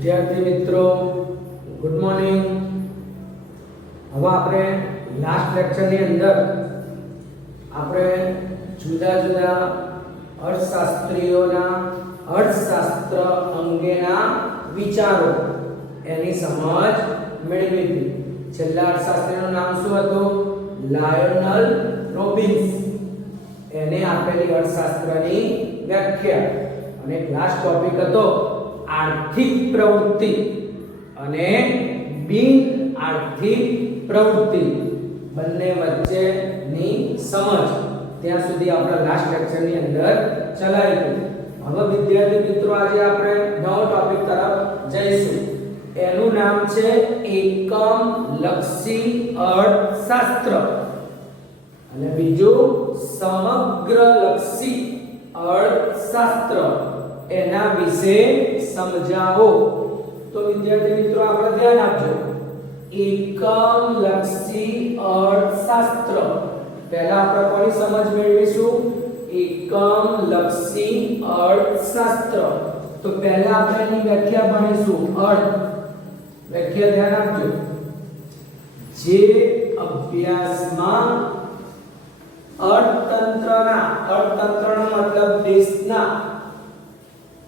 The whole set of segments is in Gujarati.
વિદ્યાર્થી મિત્રો ગુડ મોર્નિંગ। હવે આપણે લાસ્ટ લેક્ચરની અંદર આપણે જુદા જુદા અર્થશાસ્ત્રીઓના અર્થશાસ્ત્ર અંગેના વિચારો એની સમજ મેળવી હતી। છેલ્લા અર્થશાસ્ત્રીનું નામ શું હતું? Lionel Robbins. એને આપેલી અર્થશાસ્ત્રની વ્યાખ્યા અને ક્લાસ ટોપિક હતો आर्थिक प्रवृत्ति અને બિન આર્થિક પ્રવૃત્તિ બંને વચ્ચેની સમજ ત્યાં સુધી આપણા લાસ્ટ લેક્ચરની અંદર ચલાવ્યું। હવે વિદ્યાર્થી મિત્રો આજે આપણે નવો ટોપિક તરફ જઈશું। એનું નામ છે એકમ લક્ષી અર્થશાસ્ત્ર અને બીજું સમગ્ર લક્ષી અર્થશાસ્ત્ર। એના વિશે સમજાવો। તો વિદ્યાર્થી મિત્રો આપણે ધ્યાન આપજો। એકમ લક્ષી અર્થશાસ્ત્ર પહેલા આપણે કોની સમજ મેળવીશું? એકમ લક્ષી અર્થશાસ્ત્ર। તો પહેલા આપણે એની વ્યાખ્યા ભણીશું। અર્થ વ્યાખ્યા ધ્યાન આપજો। જે અભ્યાસમાં અર્થતંત્રનો મતલબ દેશના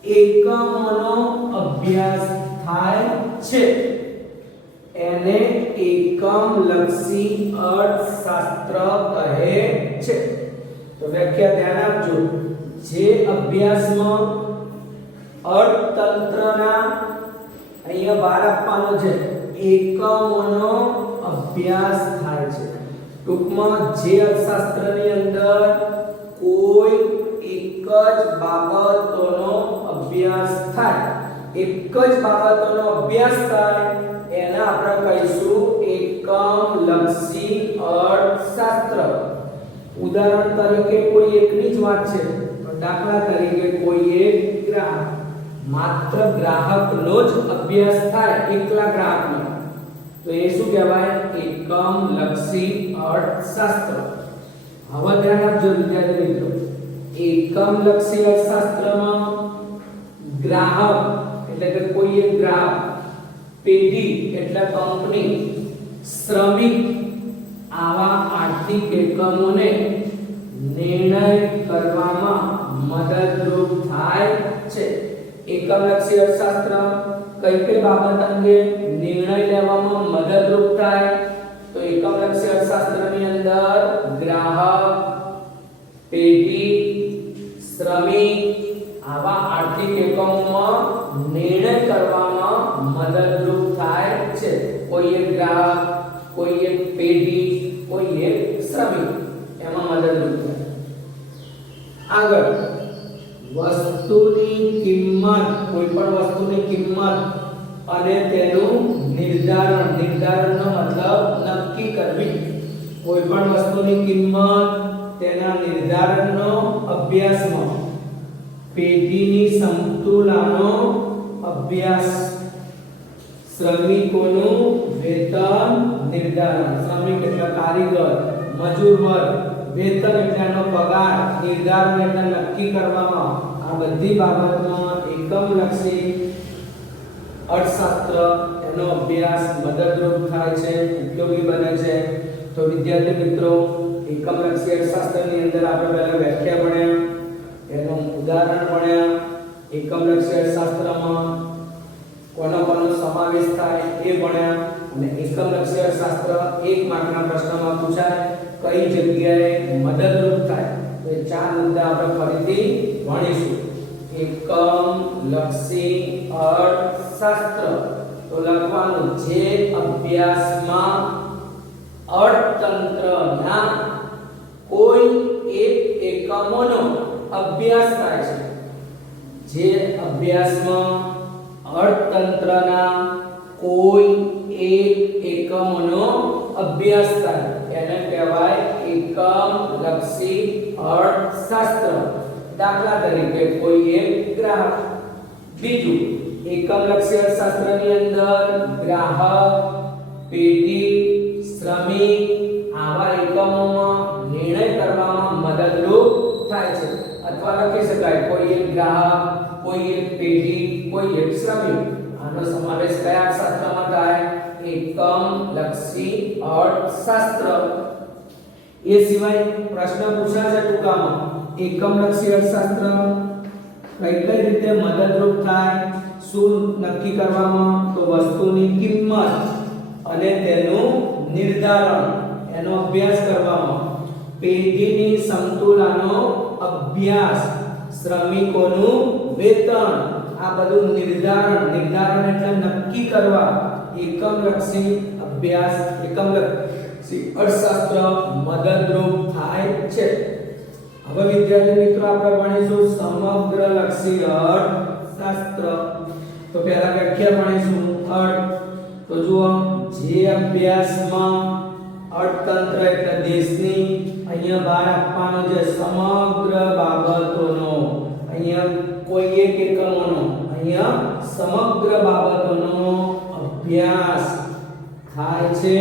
એકમોનો અભ્યાસ થાય છે એને એકમ લક્ષી અર્થશાસ્ત્ર કહે છે। તો વ્યાખ્યા ધ્યાન આપજો। જે અભ્યાસમાં અર્થતંત્રના અહીંયા બાર આપવાનો છે એકમોનો અભ્યાસ થાય છે। ટૂંકમાં જે અર્થશાસ્ત્રની અંદર કોઈ એક જ બાબતોનો અભ્યાસ થાય, એક જ બાબતોનો અભ્યાસ થાય એને આપણે કહીશું એકમ લક્ષી અર્થશાસ્ત્ર। ઉદાહરણ તરીકે કોઈ એકની જ વાત છે, દાખલા તરીકે કોઈ એક ગ્રાહક, માત્ર ગ્રાહકનો જ અભ્યાસ થાય, એકલા ગ્રાહકનો, તો એ શું કહેવાય? એકમ લક્ષી અર્થશાસ્ત્ર। હવે ધ્યાન આપજો વિદ્યાર્થી મિત્રો। એકમ લક્ષી અર્થશાસ્ત્રમાં ગ્રાહક એટલે કે કોઈ એક ગ્રાહક, પેઢી એટલે કંપની, શ્રમિક આવા આર્થિક એકમોને નિર્ણય કરવામાં મદદરૂપ થાય છે। એકમ લક્ષી અર્થશાસ્ત્ર કઈ કઈ બાબત અંગે નિર્ણય લેવામાં મદદરૂપ થાય? તો એકમ લક્ષી અર્થશાસ્ત્રની અંદર ગ્રાહક, પેઢી, શ્રમિક આવા આર્થિક એકમોમાં નિર્ણય કરવામાં મદદરૂપ થાય છે। કોઈ એક ગ્રાહક, કોઈ એક પેઢી, કોઈ એક શ્રમિક એમાં મદદરૂપ થાય। આગળ વસ્તુની કિંમત, કોઈ પણ વસ્તુની કિંમત અને તેનું નિર્ધારણનો મતલબ નક્કી કરવી। કોઈ પણ વસ્તુની કિંમત, તેના નિર્ધારણનો અભ્યાસમાં પેઢીની સમતુલાનો અભ્યાસ, શ્રમિકોનું વેતન નિર્ધારણ, શ્રમિક એટલે કારીગર, મજૂર વર્ગ, વેતન એટલે એનો પગાર, નિર્ધારણ એટલે નક્કી કરવામાં, આ બધી બાબતમાં એકમ લક્ષી અર્થશાસ્ત્ર એનો અભ્યાસ મદદરૂપ થાય છે, ઉપયોગી બને છે। તો વિદ્યાર્થી મિત્રો એકમ લક્ષી અર્થશાસ્ત્રની અંદર આપણે પહેલા વ્યાખ્યા ભણ્યા, એનું ઉદાહરણ ભણ્યા, એકમ લક્ષી અર્થશાસ્ત્રમાં કોનો સમાવેશ થાય એ ભણ્યા અને એકમ લક્ષી અર્થશાસ્ત્ર 1 માર્કના પ્રશ્નમાં પૂછાય કઈ જગ્યાએ મદદરૂપ થાય, તો એ 4 મુદ્દા આપણે ફરીથી ભણીશું। એકમ લક્ષી અર્થશાસ્ત્ર તો લખવાનું જે અભ્યાસમાં અર્થતંત્રના કોઈ એક એકમોનો અભ્યાસ થાય છે। જે અભ્યાસમાં અર્થતંત્રના કોઈ એક એકમોનો અભ્યાસ થાય એને કહેવાય એકમ લક્ષી અર્થશાસ્ત્ર। દાખલા તરીકે કોઈ એક ગ્રાહક। બીજું એકમ લક્ષી અર્થશાસ્ત્રની અંદર ગ્રાહક, પેઢી, શ્રમિક આવા એકમોમાં નિર્ણય કરવામાં મદદરૂપ થાય છે। અથવા લખી શકાય કોઈ એક ગ્રાહક, કોઈ એક પેઢી, કોઈ એક શ્રમિક આનો સમાવેશ કયા અર્થશાસ્ત્રમાં થાય? એકમલક્ષી અર્થશાસ્ત્ર. એ સિવાય પ્રશ્ન પૂછાશે ટૂંકામાં એકમલક્ષી અર્થશાસ્ત્ર કઈ કઈ રીતે મદદરૂપ થાય? શું નક્કી કરવામાં? તો વસ્તુની કિંમત અને તેનું નિર્ધારણ, એનો અભ્યાસ કરવામાં. પેઢીની સમતુલાનો અભ્યાસ, શ્રમિકોનું વેતન, આ બધું નિર્ધારણ એટલે નક્કી કરવા. એકમલક્ષી અભ્યાસ, એકમલક્ષી અર્થશાસ્ત્ર મદદરૂપ થાય છે. હવે વિદ્યાર્થી મિત્રો આપણે ભણીશું સમગ્રલક્ષી અર્થશાસ્ત્ર. તો પહેલા વ્યાખ્યા ભણીશું અર્થ. તો જુઓ, જે અભ્યાસમાં અર્થતંત્ર એટલે દેશની, અહીંયા ભાર આપવાનો છે સમગ્ર બાબતોનો, અહીંયા કોઈ એક એકમોનો, અહીંયા સમગ્ર બાબતોનો અભ્યાસ થાય છે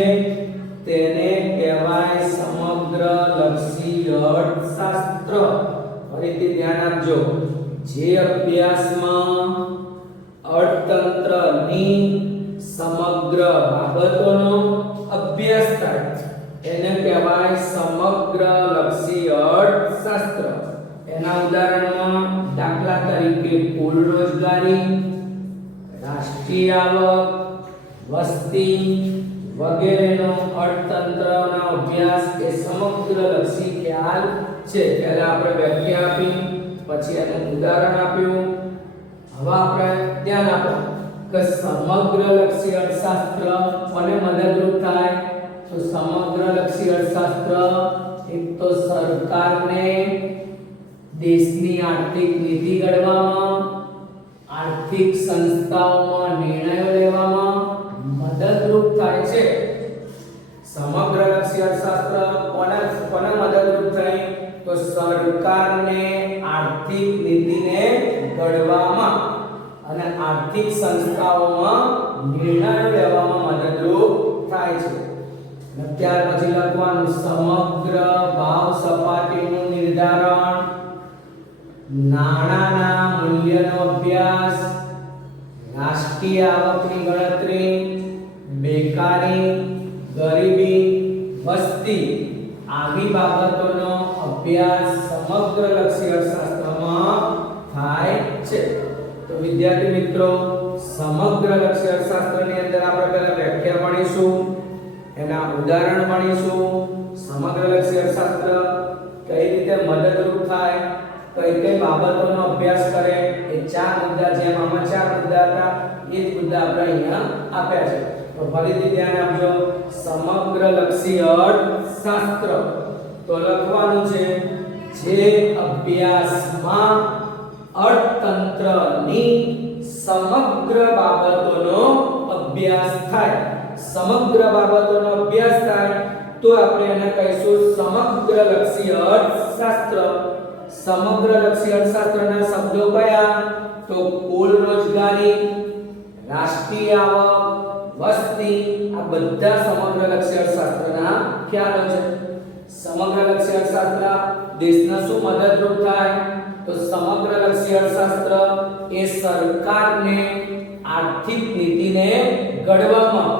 તેને કહેવાય સમગ્રલક્ષી અર્થશાસ્ત્ર. ફરીથી ધ્યાન આપજો, જે અભ્યાસમાં અર્થતંત્રની સમગ્ર બાબતોનો અભ્યાસ થાય એને કહેવાય સમગ્રલક્ષી અર્થશાસ્ત્ર. એના ઉદાહરણમાં દાખલા તરીકે કુલ રોજગારી, રાષ્ટ્રીય આવક, વસ્તી વગેરેનો અર્થતંત્રનો અભ્યાસ એ સમગ્રલક્ષી ખ્યાલ છે. પહેલા આપણે વ્યાખ્યા આપી, પછી એનું ઉદાહરણ આપ્યું. હવે આપણે ધ્યાન આપો કે સમગ્રલક્ષી અર્થશાસ્ત્ર કોને મદદરૂપ થાય? તો સમગ્રલક્ષી અર્થશાસ્ત્ર એક તો સરકારને દેશની આર્થિક નીતિ ઘડવામાં, આર્થિક સંસ્થાઓમાં નિર્ણયો લેવામાં મદદરૂપ થાય છે. સમગ્રલક્ષી અર્થશાસ્ત્ર કોને મદદરૂપ થાય? તો સરકારને આર્થિક નીતિને ઘડવામાં અને આર્થિક સંસ્થાઓમાં નિર્ણયો લેવામાં મદદરૂપ થાય છે. અને ત્યાર પછી લખવાનું સમગ્ર ભાવ સપાટીનું નિર્ધારણ, નાણાંના મૂલ્યનો અભ્યાસ, રાષ્ટ્રીય આવકની ગણતરી, બેકારી, ગરીબી, વસ્તી આવી બાબતોનો અભ્યાસ સમગ્રલક્ષી અર્થશાસ્ત્રમાં થાય છે. તો વિદ્યાર્થી મિત્રો, સમગ્રલક્ષી અર્થશાસ્ત્રની અંદર આપણે પહેલા વ્યાખ્યા ભણીશું, એના ઉદાહરણ ભણીશું, સમગ્રલક્ષી અર્થશાસ્ત્ર કઈ રીતે મદદરૂપ થાય, કઈ કઈ બાબતોનો અભ્યાસ કરે, એ ચાર મુદ્દા, જેમ આમાં ચાર મુદ્દા હતા એ જ મુદ્દા આપણે અહીંયા આપ્યા છે. તો ફરીથી ધ્યાન આપજો, સમગ્રલક્ષી અર્થશાસ્ત્ર તો લખવાનું છે જે અભ્યાસમાં અર્થતંત્રની સમગ્ર બાબતોનો અભ્યાસ થાય. સમગ્ર બાબતોનો અભ્યાસ થાય તો આપણે એને કહીશું સમગ્રલક્ષી અર્થશાસ્ત્ર. સમગ્રલક્ષી અર્થશાસ્ત્રના શબ્દો કયા? તો કુલ રોજગારી, રાષ્ટ્રીય આવક, વસ્તી, આ બધા સમગ્રલક્ષી અર્થશાસ્ત્રના ખ્યાલો છે. સમગ્રલક્ષી અર્થશાસ્ત્ર દેશને શું મદદરૂપ થાય? તો સમગ્રલક્ષી અર્થશાસ્ત્ર એ સરકારને આર્થિક નીતિને ઘડવામાં,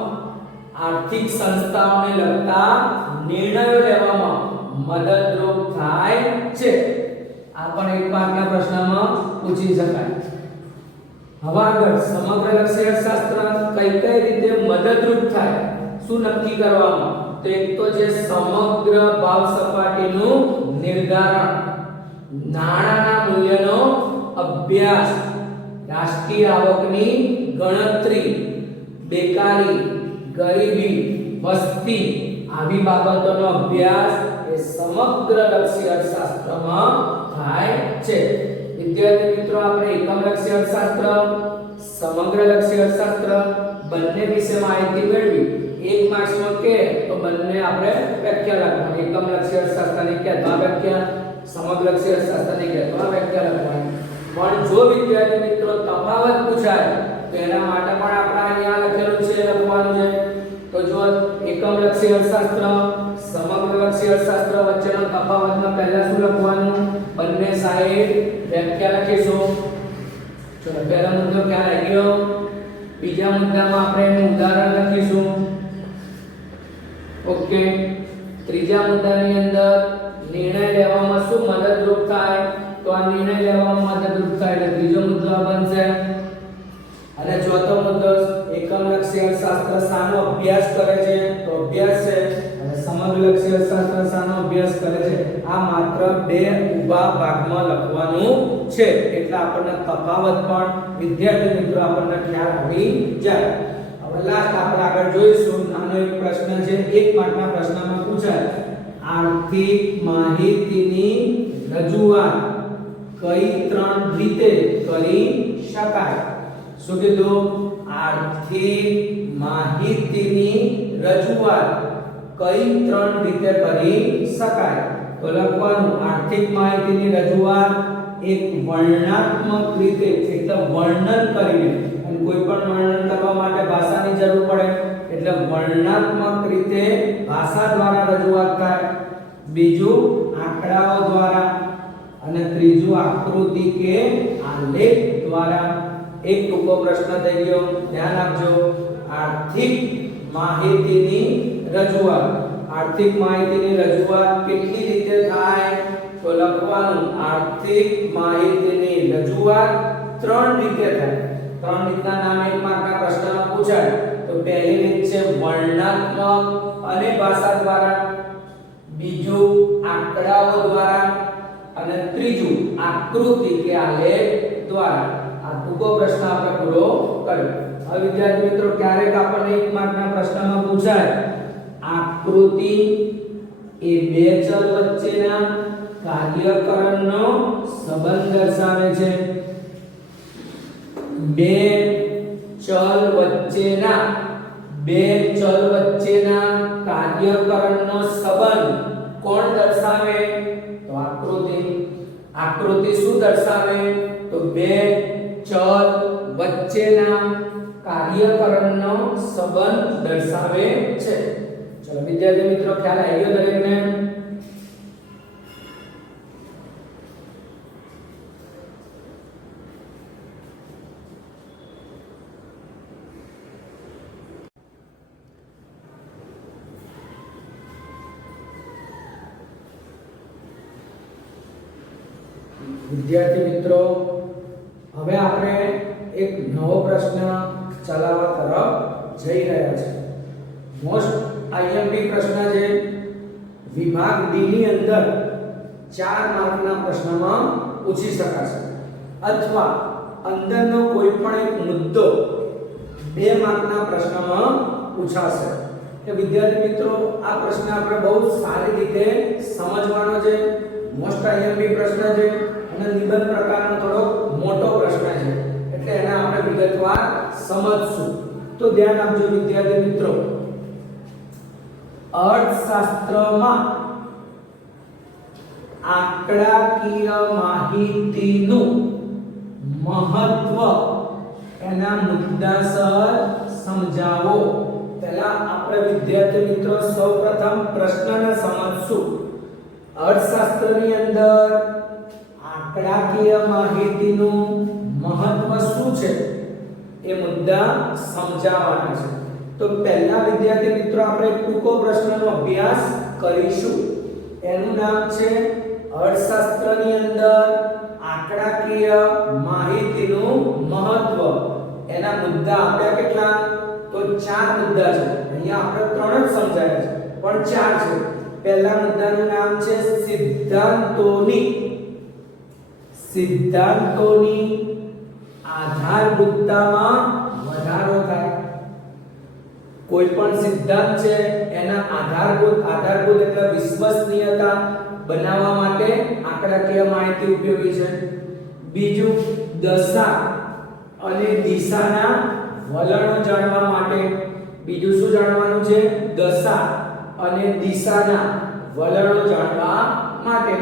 આર્થિક સંસ્થાઓને લગતા નિર્ણયો લેવામાં મદદરૂપ થાય છે. આ પણ એક માર્કના પ્રશ્નમાં પૂછી શકાય. હવે આગળ સમગ્રલક્ષી અર્થશાસ્ત્ર કઈ કઈ રીતે મદદરૂપ થાય, શું નક્કી કરવામાં? તો એક તો જે સમગ્ર ભાવ સપાટીનું નિર્ધારણ, નાણાંના મૂલ્યનો અભ્યાસ, રાષ્ટ્રીય આવકની ગણતરી, બેકારી, ગરીબી, વસ્તી આવી બાબતોનો અભ્યાસ એ સમગ્રલક્ષી અર્થશાસ્ત્રમાં થાય છે. વિદ્યાર્થી મિત્રો, આપણે એકમલક્ષી અર્થશાસ્ત્ર, સમગ્રલક્ષી અર્થશાસ્ત્ર બંને વિશે માહિતી મેળવી. એક માર્ક્સમાં કે તો બંને આપણે વ્યાખ્યા લખવાની. એકમલક્ષી અર્થશાસ્ત્રની કહેવા વ્યાખ્યા, સમગ્રલક્ષી અર્થશાસ્ત્રની કહેવા વ્યાખ્યા લખવાની. પણ જો વિદ્યાર્થી મિત્રો તફાવત પૂછાય તો એના માટે પણ આપણે અહીંયા લખેલું છે, લખવાનું છે. તો જો એકમલક્ષી અર્થશાસ્ત્ર, સમગ્રલક્ષી અર્થશાસ્ત્ર વચ્ચેનો તફાવતમાં પહેલા શું લખવાનું? બંને સાઈડ વ્યાખ્યા લખીશું. ચલો, પહેલો મુદ્દો ખ્યાલ આવી ગયો. બીજા મુદ્દામાં આપણે એનું ઉદાહરણ લખીશું. ઓકે. ત્રીજા મુદ્દાની અંદર નિર્ણય લેવામાં શું મદદરૂપ થાય, તો આ નિર્ણય લેવામાં મદદરૂપ થાય એટલે ત્રીજો મુદ્દો આ બનશે. અને ચોથો મુદ્દો એકમલક્ષી અર્થશાસ્ત્ર શાનો અભ્યાસ કરે છે, તો અભ્યાસ છે. અને સમગ્રલક્ષી અર્થશાસ્ત્ર શાનો અભ્યાસ કરે છે. આ માત્ર બે ઊભા ભાગમાં લખવાનું છે એટલે આપણને તફાવત પણ વિદ્યાર્થી મિત્રો આપણને ખ્યાલ આવી જાય. હવે લાસ્ટ આપણે આગળ જોઈશું. આનો એક પ્રશ્ન છે, એક માર્કના પ્રશ્નમાં પૂછાય આર્થિક માહિતીની રજૂઆત કઈ ત્રણ રીતે કરી શકાય. શું કીધું? આર્થિક માહિતીની રજૂઆત કઈ ત્રણ રીતે કરી શકાય. તો લખવાનું આર્થિક માહિતીની રજૂઆત એક વર્ણનાત્મક રીતે એટલે વર્ણન કરીને, અને કોઈ પણ વર્ણન કરવા માટે ભાષાની જરૂર પડે એટલે વર્ણનાત્મક રીતે ભાષા દ્વારા રજૂઆત થાય. બીજું આંકડાઓ દ્વારા, અને ત્રીજું આકૃતિ કે આલેખ દ્વારા. એક ટૂંકો પ્રશ્ન થઈ ગયો, ધ્યાન આપજો. આર્થિક માહિતીની રજૂઆત, આર્થિક માહિતીની રજૂઆત કેટલી રીતે થાય, તો લખવાનું આર્થિક માહિતીની રજૂઆત ત્રણ રીતે થાય. ત્રણ રીતના નામ એક માર્કના પ્રશ્નમાં પૂછાય. તો પહેલી રીત છે વર્ણનાત્મક અને ભાષા દ્વારા, બીજું આંકડાઓ દ્વારા, અને ત્રીજું આકૃતિ કે આલેખ દ્વારા. આ ટૂંકો પ્રશ્ન આપણે પૂરો કર્યો. હવે વિદ્યાર્થી મિત્રો ક્યારેક આપણને એક માર્કના પ્રશ્નમાં પૂછાય આકૃતિ એ બે ચલ વચ્ચેના કાર્યકરણનો સંબંધ દર્શાવે છે. બે ચલ વચ્ચેના કાર્યકરણનો સંબંધ કોણ દર્શાવે, તો આકૃતિ. આકૃતિ શું દર્શાવે, તો બે ચલ વચ્ચેના કાર્યકરણનો સંબંધ દર્શાવે છે. ચલો વિદ્યાર્થી મિત્રો ખ્યાલ આવી ગયો દરેકને? વિદ્યાર્થી મિત્રો હવે આપણે એક નવો પ્રશ્ન ચલાવવા તરફ જઈ રહ્યા છીએ. મોસ્ટ આઈએમપી પ્રશ્ન છે. વિભાગ ડી ની અંદર 4 માર્કના પ્રશ્નમાં પૂછી શકાશે, અથવા અંદરનો કોઈ પણ એક મુદ્દો 2 માર્કના પ્રશ્નમાં પૂછાશે. કે વિદ્યાર્થી મિત્રો આ પ્રશ્ન આપણે બહુ સારી રીતે સમજવાનો છે. મોસ્ટ આઈએમપી પ્રશ્ન છે અને નિબંધ પ્રકારનો થોડો મોટો પ્રશ્ન છે એટલે એને આપણે વિગતવાર સમજશું. તો ધ્યાન આપજો વિદ્યાર્થી મિત્રો. અર્થશાસ્ત્રમાં આંકડાકીય માહિતીનું મહત્વ એના મુદ્દાસર સમજાવો. પહેલા આપણે વિદ્યાર્થી મિત્રો સૌપ્રથમ પ્રશ્નને સમજશું. અર્થશાસ્ત્રની અંદર આંકડાકીય માહિતીનું મહત્વ શું છે એ મુદ્દા સમજાવવાના છે. તો પહેલા વિદ્યાર્થી મિત્રો આપણે ટૂંકો પ્રશ્નનો અભ્યાસ કરીશું. એનું નામ છે અર્થશાસ્ત્રની અંદર આંકડાકીય માહિતીનું મહત્વ. એના મુદ્દા આપ્યા કેટલા? તો 4 મુદ્દા છે. અહીંયા આપણે 3 જ સમજાયા છે પણ 4 છે. પહેલા મુદ્દાનું નામ છે સિદ્ધાંતોની આધારભૂતતામાં વધારો થાય. કોઈ પણ સિદ્ધાંત છે એના આધારભૂત એટલે વિશ્વસનીયતા બનાવવા માટે આંકડાકીય માહિતી ઉપયોગી છે. બીજું દશા અને દિશાના વલણો જાણવા માટે. બીજું શું જાણવાનું છે? દશા અને દિશાના વલણો જાણવા માટે.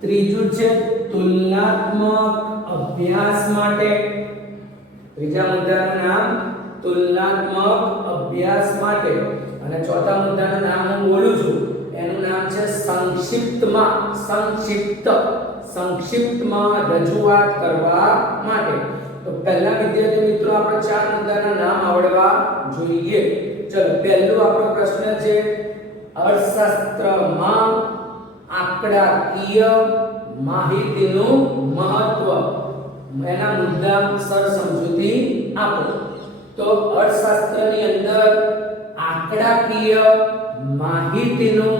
ત્રીજું છે તુલનાત્મક અભ્યાસ માટે. ત્રીજા મુદ્દાનું નામ તુલનાત્મક અભ્યાસ માટે. અને ચોથા મુદ્દાનું નામ હું બોલું છું એનું નામ છે સંક્ષિપ્તમાં રજૂઆત કરવા માટે. તો પહેલા વિદ્યાર્થી મિત્રો આપણે ચાર મુદ્દાના નામ આવડવા જોઈએ. ચલો પહેલો આપણો પ્રશ્ન છે અર્થશાસ્ત્રમાં આંકડાકીય માહિતીનું મહત્વ. એના મુદ્દા સર સમજૂતી આપો. તો અર્થશાસ્ત્રની અંદર આંકડાકીય માહિતીનું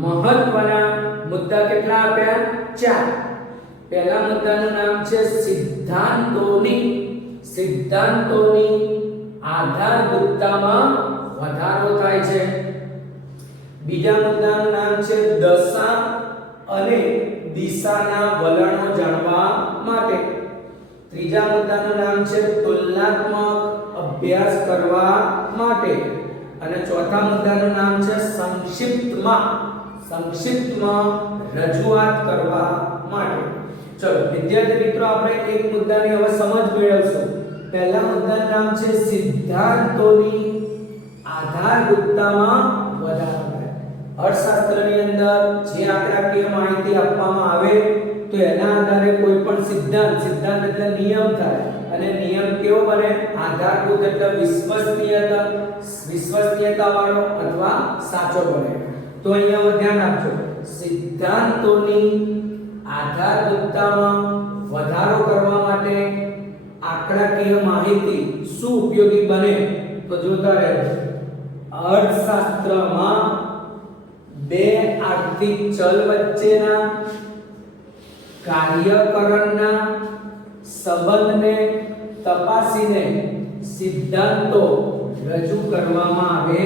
મહત્વના મુદ્દા કેટલા આપ્યા? 4. પહેલા મુદ્દાનું નામ છે સિદ્ધાંતોની આધારભૂતતામાં વધારો થાય છે. બીજા મુદ્દાનું નામ છે દશા અને દિશાના વલણો જાણવા માટે. ત્રીજા મુદ્દાનું નામ છે તુલનાત્મક અભ્યાસ કરવા માટે. અને ચોથા મુદ્દાનું નામ છે સંક્ષિપ્તમાં રજૂઆત કરવા માટે. ચલો વિદ્યાર્થી મિત્રો આપણે એક મુદ્દાની હવે સમજ મેળવશું. પહેલા મુદ્દાનું નામ છે સિદ્ધાંતોની આધારભૂતતામાં વધારો. અર્થશાસ્ત્રની અંદર જે આંકડાકીય માહિતી આપવામાં આવે તો એના આધારે કોઈ પણ સિદ્ધાંત એટલે નિયમ થાય. અને નિયમ કેવો બને? આધારભૂત એટલે વિશ્વસનીયતા વાળો અથવા સાચો બને. તો અહીંયા ધ્યાન આપજો, સિદ્ધાંતોની આધારભૂતતામાં વધારો કરવા માટે આંકડાકીય માહિતી શું ઉપયોગી બને? તો જોતા રહેજો. અર્થશાસ્ત્રમાં બે આર્થિક ચલ વચ્ચેના કાર્યકરણના સંબંધને તપાસીને સિદ્ધાંતો રજૂ કરવામાં આવે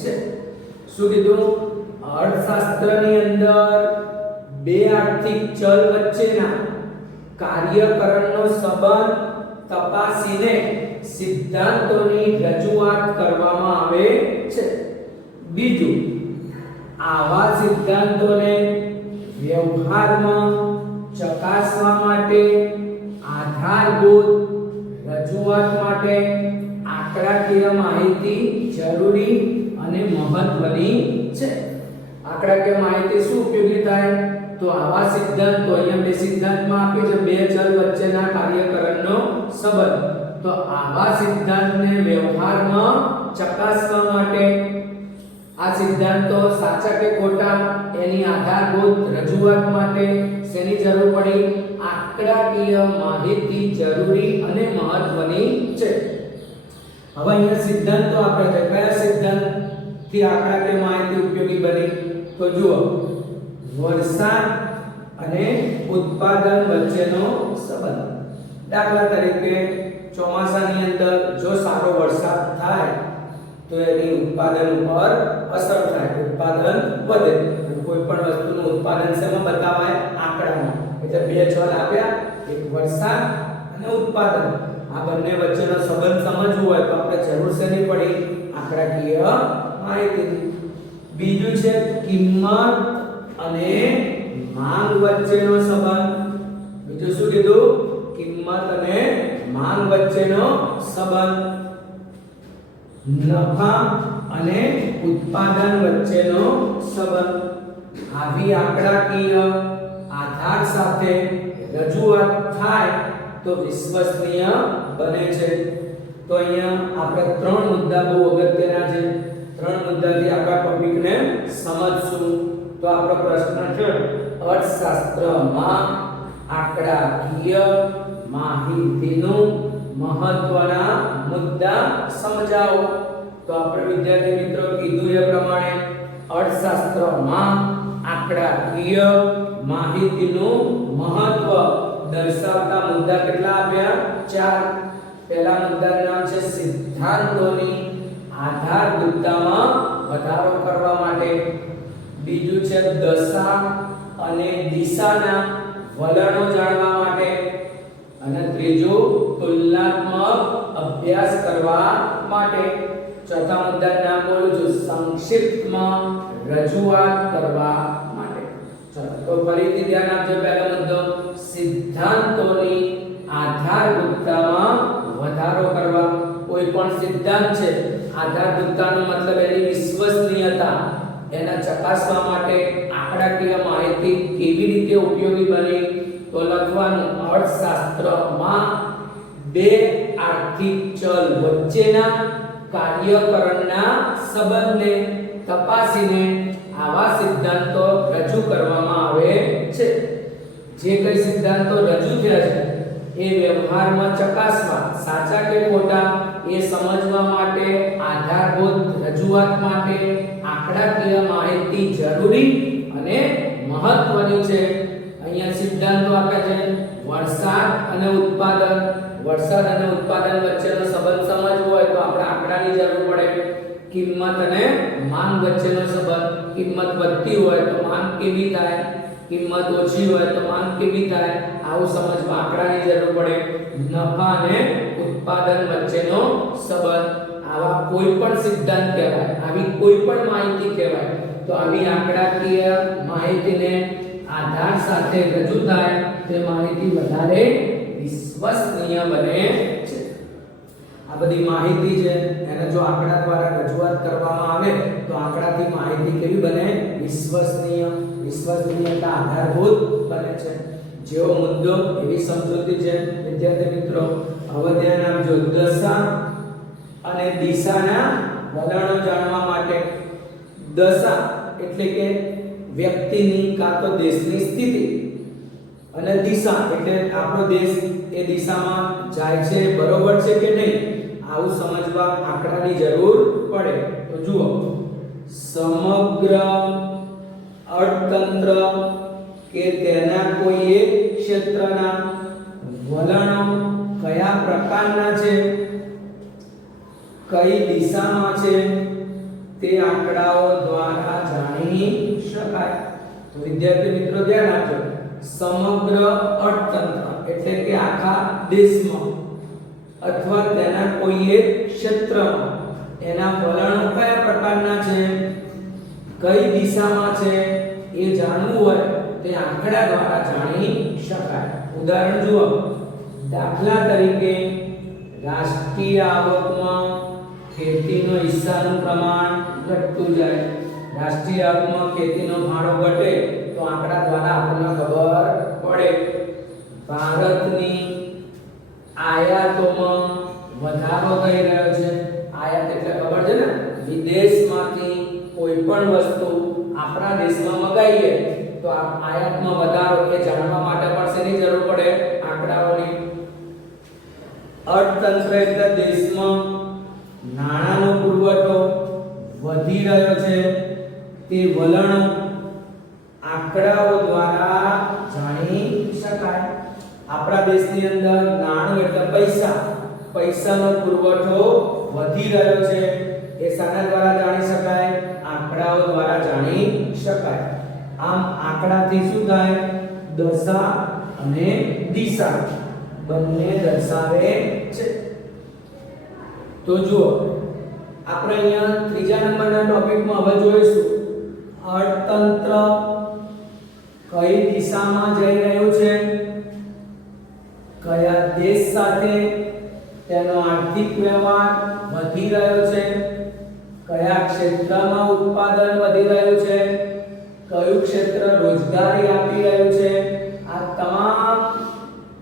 છે. શું કીધું? અર્થશાસ્ત્રની અંદર બે આર્થિક ચલ વચ્ચેના કાર્યકરણનો સંબંધ તપાસીને સિદ્ધાંતોની રજૂઆત કરવામાં આવે છે. બીજું, આવા સિદ્ધાંતોને વ્યવહારમાં ચકાસવા માટે આધારભૂત રજૂઆત માટે આંકડાકીય માહિતી જરૂરી અને મહત્વની છે. આંકડાકીય માહિતી શું ઉપયોગી થાય? તો આવા સિદ્ધાંતો, અહીંયા બે સિદ્ધાંતમાં આપી છે બે ચલ વચ્ચેના કાર્યકરણનો સંબંધ. તો આવા સિદ્ધાંતને વ્યવહારમાં ચકાસવા માટે આ સિદ્ધાંતો સાચા કે ખોટા એની આધારભૂત રજૂઆત માટે શેની જરૂર પડી? આંકડાકીય માહિતી જરૂરી અને મહત્વની છે. હવે અહીંયા સિદ્ધાંતો આપે છે. કયા સિદ્ધાંતથી આંકડાકીય માહિતી ઉપયોગી બની? તો જુઓ, વરસાદ અને ઉત્પાદન વચ્ચેનો સંબંધ. દાખલા તરીકે ચોમાસાની અંદર જો સારો વરસાદ થાય તો એની ઉત્પાદન ઉપર અસર થાય, ઉત્પાદન વધે. કોઈ પણ વસ્તુનું ઉત્પાદન શેમાં બતાવાય? આંકડામાં. એટલે બે ચલ આપ્યા, એક વરસાદ અને ઉત્પાદન. આ બંને વચ્ચેનો સંબંધ સમજવો હોય તો આપણે જરૂર શેની પડી? આંકડાકીય માહિતીની. બીજું છે કિંમત અને માંગ વચ્ચેનો સંબંધ. બીજું શું કીધું? કિંમત અને માંગ વચ્ચેનો સંબંધ. નફા અને ઉત્પાદન વચ્ચેનો સંબંધ. આવી આંકડાકીય આધાર સાથે રજૂઆત થાય તો વિશ્વસનીય બને છે. તો અહીંયા આપણે ત્રણ મુદ્દા બહુ અગત્યના છે. ત્રણ મુદ્દાથી આપણા ટોપિકને સમજશું. તો આપણો પ્રશ્ન છે અર્થશાસ્ત્રમાં આંકડાકીય માહિતીનું મહત્વના મુદ્દા સમજાવો. તો આપણે વિદ્યાર્થી મિત્રો કીધું એ પ્રમાણે અર્થશાસ્ત્રમાં આંકડાકીય માહિતીનું મહત્વ દર્શાવતા મુદ્દા કેટલા આપ્યા? 4. પહેલા મુદ્દાનું નામ છે સિદ્ધાંતોની આધારભૂતતામાં વધારો કરવા માટે. બીજું છે દશા અને દિશાના વલણો જાણવા માટે. અને ત્રીજું તુલનાત્મક અભ્યાસ કરવા માટે. ચોથા મુદ્દાનું નામ બોલું છું, સંક્ષિપ્તમાં રજૂઆત કરવા માટે. ચલો તો ફરીથી ધ્યાન આપજો. પહેલો મુદ્દો સિદ્ધાંતોની આધારભૂતતામાં વધારો કરવા. કોઈ પણ સિદ્ધાંત છે, આધારભૂતતાનો મતલબ એની વિશ્વસનીયતા, એના ચકાસવા માટે આંકડાકીય માહિતી કેવી રીતે ઉપયોગી બને? તો લખવાનું અર્થશાસ્ત્રમાં બે આર્થિક ચલ વચ્ચેના કાર્યકરણના સંબંધને તપાસીને આવા સિદ્ધાંતો રજૂ કરવામાં આવે છે. જે કઈ સિદ્ધાંતો રજૂ થયા છે એ વ્યવહારમાં ચકાસવા, સાચા કે ખોટા એ સમજવા માટે, આધારભૂત રજૂઆત માટે આંકડાકીય માહિતી જરૂરી અને મહત્વની છે. અહીંયા સિદ્ધાંતો આપ્યા છે. વરસાદ અને ઉત્પાદન. વરસાદ અને ઉત્પાદન વચ્ચેનો સંબંધ સમજવો હોય તો આપણે આંકડાની જરૂર પડે. કિંમત અને માંગ વચ્ચેનો સંબંધ. કિંમત વધતી હોય તો માંગ કેવી થાય, કિંમત ઓછી હોય તો માંગ કેવી થાય, આવું સમજવા આંકડાની જરૂર પડે. નફા અને ઉત્પાદન વચ્ચેનો સંબંધ. આવા કોઈ પણ સિદ્ધાંત કહેવાય, આવી કોઈ પણ માહિતી કહેવાય તો આવી આંકડાકીય માહિતીને આધાર સાથે રજૂ થાય તે માહિતી વધારે વિશ્વસનીય બને છે. આ બધી માહિતી છે એને જો આંકડા દ્વારા રજૂઆત કરવામાં આવે તો આંકડાથી માહિતી કેવી બને? વિશ્વસનીય. વિશ્વસનીયતા આધારભૂત બને છે. જેવો મુદ્દો એવી સમજૂતી છે. વિદ્યાર્થી મિત્રો હવે ધ્યાન આપજો. દશા અને દિશાના વલણો જાણવા માટે. દશા એટલે કે વ્યક્તિની કાં તો દેશની સ્થિતિ, અને દિશા એટલે આપણો દેશ એ દિશામાં જાય છે બરોબર છે કે નહીં, આવું સમજવા આંકડાની જરૂર પડે. તો જુઓ, સમગ્ર અર્થતંત્ર કે તેના કોઈ એક ક્ષેત્રના વલણો કયા પ્રકારના છે, કઈ દિશામાં છે તે આંકડાઓ દ્વારા જાણી શકાય. તો વિદ્યાર્થી મિત્રો ધ્યાન આપજો. સમગ્ર અર્થતંત્ર એટલે કે આખા દેશમાં અથવા તેના કોઈ એક ક્ષેત્રમાં એના વલણો કયા પ્રકારના છે, કઈ દિશામાં છે એ જાણવું હોય તે આંકડા દ્વારા જાણી શકાય. ઉદાહરણ જુઓ. દાખલા તરીકે રાષ્ટ્રીય આવકમાં ખેતીનો હિસ્સાનું પ્રમાણ ઘટતું જાય. રાષ્ટ્રીય આવકમાં ખેતીનો ફાળો ઘટે તો આંકડા દ્વારા આપણને ખબર પડે. ભારતની આયાતોમાં વધારો થઈ રહ્યો છે. આયાત એટલે ખબર છે ને, વિદેશમાંથી કોઈ પણ વસ્તુ આપણા દેશમાં મંગાવીએ તો આ આયાતનો વધારો એ જાણવા માટે પણ શેની જરૂર પડે? આંકડાઓની. અર્થતંત્ર એટલે દેશમાં નાણાંનો પુરવઠો વધી રહ્યો છે તે વલણો આંકડાઓ દ્વારા જાણી શકાય. આપણા દેશની અંદર નાણું એટલે પૈસા, પૈસાનો પુરવઠો વધી રહ્યો છે એ શાના દ્વારા જાણી શકાય? આંકડાઓ દ્વારા જાણી શકાય. આમ આંકડાથી શું થાય? દશા અને દિશા બંને દર્શાવે છે. તો જુઓ, આપણે અહીંયા ત્રીજા નંબરના ટોપિકમાં હવે જોઈશું અર્થતંત્ર કઈ દિશામાં જઈ રહ્યું છે, કયા દેશ સાથે તેનો આર્થિક વ્યવહાર વધી રહ્યો છે, કયા ક્ષેત્રમાં ઉત્પાદન વધી રહ્યું છે, કયું ક્ષેત્ર રોજગારી આપી રહ્યું છે. આ તમામ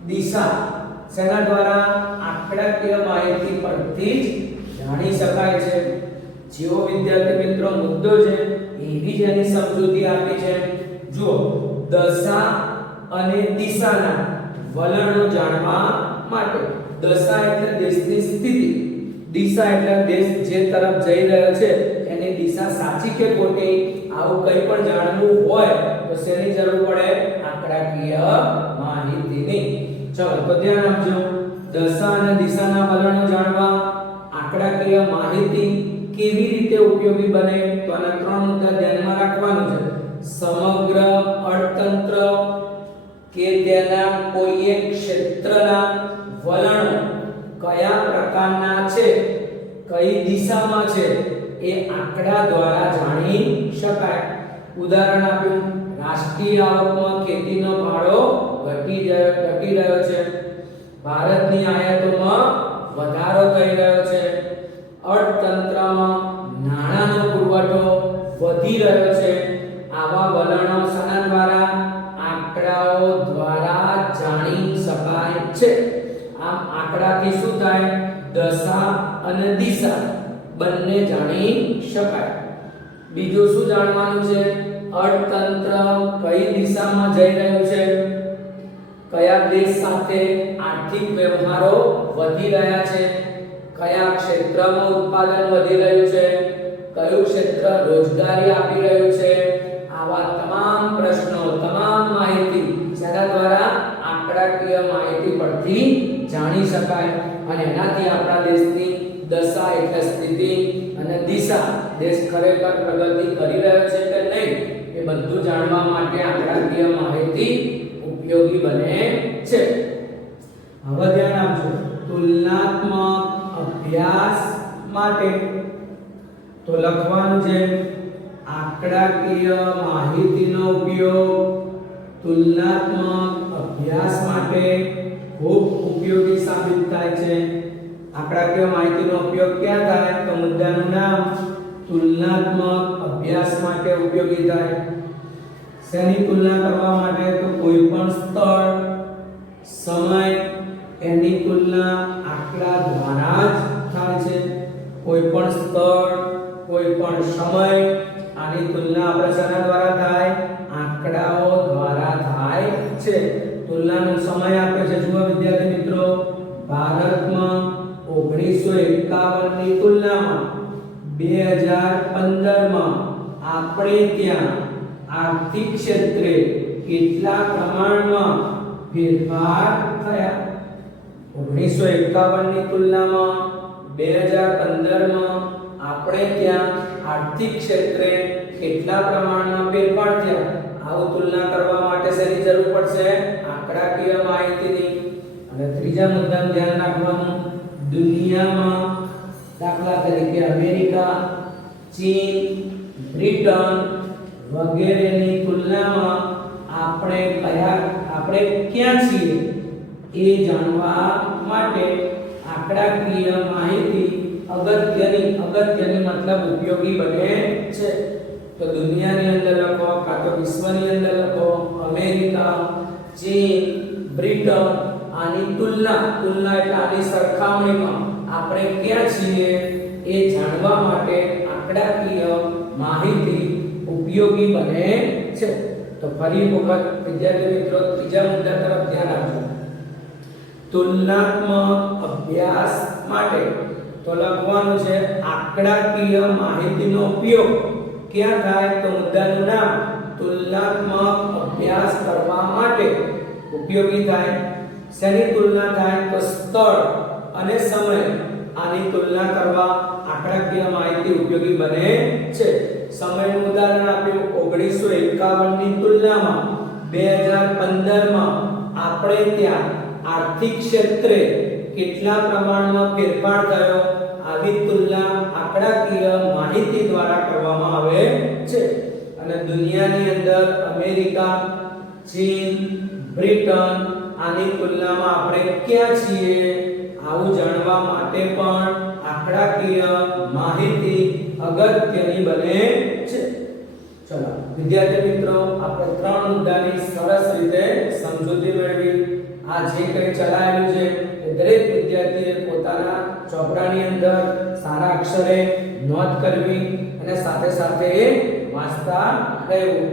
દિશા શેના દ્વારા? આંકડાકીય માહિતી પરથી જ જાણી શકાય છે. જેવો વિદ્યાર્થી મિત્રો મુદ્દો છે એવી જ એની સમજૂતી આપી છે. જુઓ, દશા અને દિશાના વલણો જાણવા માટે. દશા એટલે દેશની સ્થિતિ, દિશા એટલે દેશ જે તરફ જઈ રહ્યો છે એની દિશા સાચી કે ખોટી, આવું કંઈ પણ જાણવું હોય તો શેની જરૂર પડે? આંકડાકીય માહિતીની. ચલો તો ધ્યાન આપજો. દશા અને દિશાના વલણો જાણવા આંકડાકીય માહિતી કેવી રીતે ઉપયોગી બને? તો આના ત્રણ મુદ્દા ધ્યાનમાં રાખવાનું છે. સમગ્ર અર્થતંત્ર કે તેના કોઈ એક ક્ષેત્રના વલણો કયા પ્રકારના છે, કઈ દિશામાં છે એ આંકડા દ્વારા જાણી શકાય. ઉદાહરણ આપ્યું, રાષ્ટ્રીય આવકમાં ખેતીનો ફાળો ઘટી રહ્યો છે, ભારતની આયાતોમાં વધારો થઈ રહ્યો છે, અર્થતંત્રમાં નાણાંનો પુરવઠો વધી રહ્યો છે. આવા વલણો શાના દ્વારા? આંકડાઓ દ્વારા જાણી શકાય છે. આમ આંકડાથી શું થાય? દશા અને દિશા બંને જાણી શકાય. બીજું શું જાણવાનું છે? અર્થતંત્ર કઈ દિશામાં જઈ રહ્યું છે, કયા દેશ સાથે આર્થિક વ્યવહારો વધી રહ્યા છે, કયા ક્ષેત્રમાં ઉત્પાદન વધી રહ્યું છે, કયું ક્ષેત્ર રોજગારી આપી રહ્યું છે. આવા તમામ પ્રશ્નો, તમામ માહિતી જેના દ્વારા આંકડાકીય માહિતી પરથી જાણી શકાય અને એનાથી આપણા દેશની દશા એટલે સ્થિતિ અને દિશા, દેશ ખરેખર પ્રગતિ કરી રહ્યો છે કે નહીં, એ બધું જાણવા માટે આંકડાકીય માહિતી ઉપયોગી બને છે. હવે ધ્યાન આપજો, તુલનાત્મક અભ્યાસ માટે તો લખવાનું છે આંકડાકીય માહિતીનો ઉપયોગ તુલનાત્મક અભ્યાસ માટે ખૂબ ઉપયોગી સાબિત થાય છે. આંકડાકીય માહિતીનો ઉપયોગ ક્યાં થાય? તો મુદ્દાનું નામ તુલનાત્મક અભ્યાસ માટે ઉપયોગી થાય. શેની તુલના કરવા માટે? તો કોઈ પણ સ્થળ, સમય એની તુલના આંકડા દ્વારા જ થાય છે. કોઈ પણ સ્થળ, કોઈ પણ સમય, આની તુલના આપણે શેના દ્વારા થાય? આંકડાઓ દ્વારા થાય છે. તુલનાનો સમય આપે છે. જુઓ વિદ્યાર્થી મિત્રો, ભારતમાં 1951 ની તુલનામાં 2015 માં આપણે ત્યાં આર્થિક ક્ષેત્રે કેટલા પ્રમાણમાં ફેરફાર થયા? 1951 ની તુલનામાં 2015 માં આપણે ત્યાં આર્થિક ક્ષેત્રે કેટલા પ્રમાણમાં ફેરફાર થયા? આવું તુલના કરવા માટે શેની જરૂર પડશે? આંકડાકીય માહિતીની. અને ત્રીજા મુદ્દાનું ધ્યાન રાખવાનું, દુનિયામાં દાખલા તરીકે અમેરિકા, ચીન, બ્રિટન વગેરેની તુલનામાં આપણે ક્યાં છીએ એ જાણવા માટે આંકડાકીય માહિતી અગત્યની મતલબ ઉપયોગી બને છે. તો દુનિયાની અંદર લખો કાં તો વિશ્વની અંદર લખો, અમેરિકા, ચીન, બ્રિટન, આની તુલના એટલે આની સરખામણીમાં આપણે ક્યાં છીએ એ જાણવા માટે આંકડાકીય માહિતી ઉપયોગી બને છે. તો ફરી વખત વિદ્યાર્થી મિત્રો ત્રીજા મુદ્દા તરફ ધ્યાન આપજો. તુલનાત્મક અભ્યાસ માટે તો લખવાનું છે આંકડાકીય માહિતીનો ઉપયોગ ક્યાં થાય? તો મુદ્દાનું નામ તુલનાત્મક અભ્યાસ કરવા માટે ઉપયોગી થાય. શેની તુલના થાય? તો સ્થળ અને સમય, આની તુલના કરવા આંકડાકીય માહિતી ઉપયોગી બને છે. સમયનું ઉદાહરણ આપ્યું, 1951 ની તુલનામાં 2015 માં આપણે ત્યાં આર્થિક ક્ષેત્રે કેટલા પ્રમાણમાં ફેરફાર થયો? આવી તુલના આંકડાકીય માહિતી દ્વારા કરવામાં આવે છે. અને દુનિયાની અંદર અમેરિકા, ચીન, બ્રિટન, આની તુલનામાં આપણે ક્યાં છીએ આવું જાણવા માટે પણ આંકડાકીય માહિતી અગત્યની બને છે. ચલો વિદ્યાર્થી મિત્રો, આપણે ત્રણ મુદ્દાની સરસ રીતે સમજૂતી મેળવી. આ જે કંઈ ચલાયેલું છે એ દરેક વિદ્યાર્થીએ પોતાના ચોપડાની અંદર સારા અક્ષરે નોંધ કરવી અને સાથે સાથે વાંચતા રહેવું.